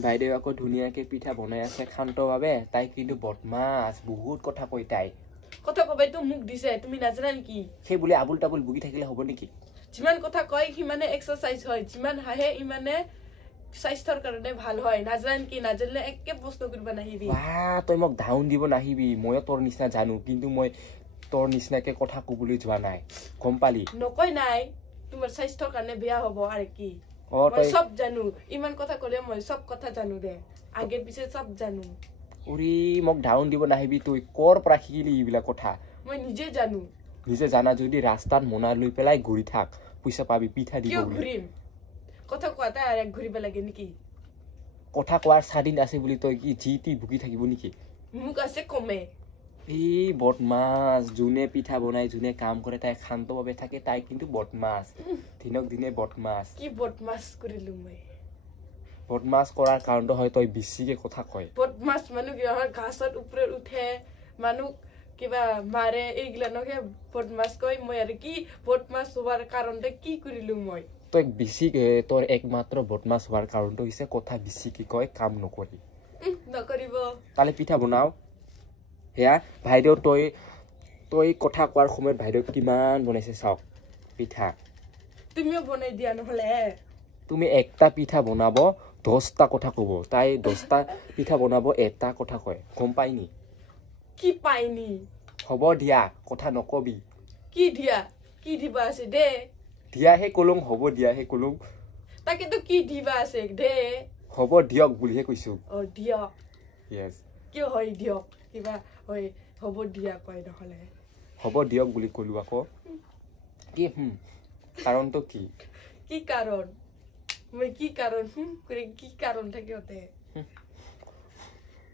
বাইদেউ আকৌ ধুনীয়াকে পিঠা বনাই আছে শান্তভাৱে তাই কিন্তু বদমাছ বহুত কথা কয় তাই কথা কবাই তো মুখ দিছে তুমি নাজানা নেকি সেই বুলি আবুল তাবুল বুগি থাকিলে হ'ব নেকি যিমান কথা কয় সিমানে এক্সাৰসাইজ হয় যিমান হাহে ইমানে স্বাস্থ্যৰ কাৰণে ভাল হয় নাজানা নেকি নাজানিলে একে প্ৰশ্ন কৰিব নাহিবি বাহ তই মোক ডাউন দিব নাহিবি মই তোৰ নিচিনা জানো কিন্তু মই তোৰ নিচিনাকে কথা ক'বলৈ যোৱা নাই গম পালি নকয় নাই তোমাৰ স্বাস্থ্যৰ কাৰণে বেয়া হ'ব আৰু কি মই সব জানো ইমান কথা ক'লে মই সব কথা জানো দে আগে পিছে সব জানো উৰি মোক ডাউন দিব নাহিবি তুই কৰ পৰা শিকিলি এইবিলাক কথা মই নিজে জানো নিজে জানা যদি ৰাস্তাত মোনা লৈ পেলাই ঘূৰি থাক পইচা পাবি পিঠা দিব কিয় ঘূৰিম কথা কোৱাটা আৰু ঘূৰিব লাগে নেকি কথা কোৱাৰ স্বাধীন আছে বুলি তই কি জি টি ভুগি থাকিব নেকি মুখ আছে কমে এই বদমাছ যোনে পিঠা বনাই যোনে কাম কৰে তাই শান্তভাৱে থাকে তাই কিন্তু বদমাছ দিনক দিনে বদমাছ কি বদমাছ কৰিলো মই বদমাছ কৰাৰ কাৰণটো হয় তই বেছিকে কথা কয় বদমাছ মানুহ কি হয় ঘাসত ওপৰত উঠে মানুহ কিবা মাৰে এইগিলানকে বদমাছ কয় মই আৰু কি বদমাছ হোৱাৰ কাৰণতে কি কৰিলো মই তই বেছিকে তোৰ একমাত্ৰ বদমাছ হোৱাৰ কাৰণটো হৈছে কথা বেছিকে কয় কাম নকৰি নকৰিব কালি পিঠা বনাও হেয়া ভাইদেউ তই কথা কোৱাৰ সময়ত ভাইদেউ কিমান বনাইছে চাওক পিঠা তুমিও বনাই দিয়া নহলে তুমি একটা পিঠা বনাব 10টা কথা কব তাই 10টা পিঠা বনাব এটা কথা কয় গম পাইনি কি পাইনি হ'ব দিয়া কথা নকবি কি দিয়া কি দিবা আছে দে দিয়াহে কলং হ'ব দিয়াহে কলং তাকেতো কি দিবা আছে দে হ'ব দিয়ক বুলিহে কৈছো দিয়ক ইয়েস কিয় হয় দিয়ক কিবা হয় হ'ব দিয়া কয় নহলে হ'ব দিয়ক বুলি কলো আকৌ কি কাৰণটো কি কি কাৰণ মই কি কাৰণ কি কাৰণ থাকে ওতে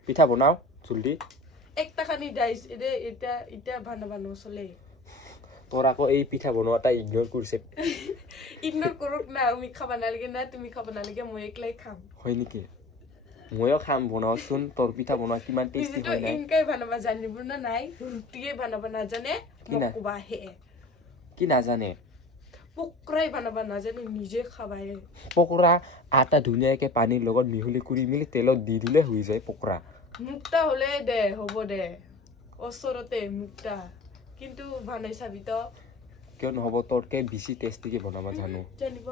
পিঠা বনাও জলদি একটা খানি ডাইস এটা বানানো চলে তোর আকৌ এই পিঠা বনোৱাটা ইগনোৰ কৰিছে ইগনোৰ কৰক না আমি খাবা নালাগে না তুমি খাবা নালাগে মই একলাই খাম হয় নেকি ময়ো খাম বনাওচোন তোর পিঠা বনোৱা কিমান টেস্টি হয় না ইনকাই বানাবা জানিব না নাই ৰুটিয়ে বানাবা নাজানে মকবা হে কি নাজানে পকৰাই বানাবা নাজানে নিজে খাবাই পকৰা আটা ধুনীয়াকে পানীৰ লগত মিহলি কৰি মিলি তেলত দি দিলে হৈ যায় পকৰা মুক্তা হলে দে হ'ব দে ওচৰতে মুক্তা কিন্তু বানাই চাবি তো কিয় নহব তোৰকে বেছি টেস্টিকে বনাবা জানো জানিব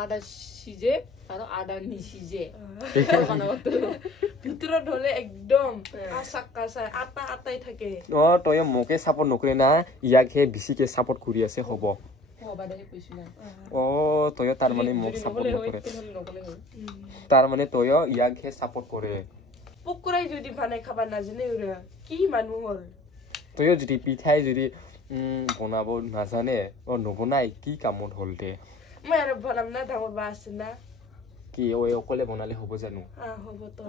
আদা সিজে আৰু আদা নিসিজে ভিতৰত হলে একদম কাঁচা কাঁচা আটাই থাকে তই মোকে সাপোৰ্ট নকৰে না ইয়াকহে বেছিকে সাপোৰ্ট কৰি আছে হ'ব তই তাৰ মানে মোক সাপোৰ্ট নকৰে তাৰ মানে তই ইয়াকহে সাপোৰ্ট কৰে পকৰাই যদি বানাই খাবা নাজানে কি মানুহ হল তই যদি পিঠাই যদি বনাব নাজানে নবনাই কি কামত হল দে মই আৰু বনাম না ডাঙৰ বা আছে না কি অকলে বনালে হ'ব জানো হ'ব তো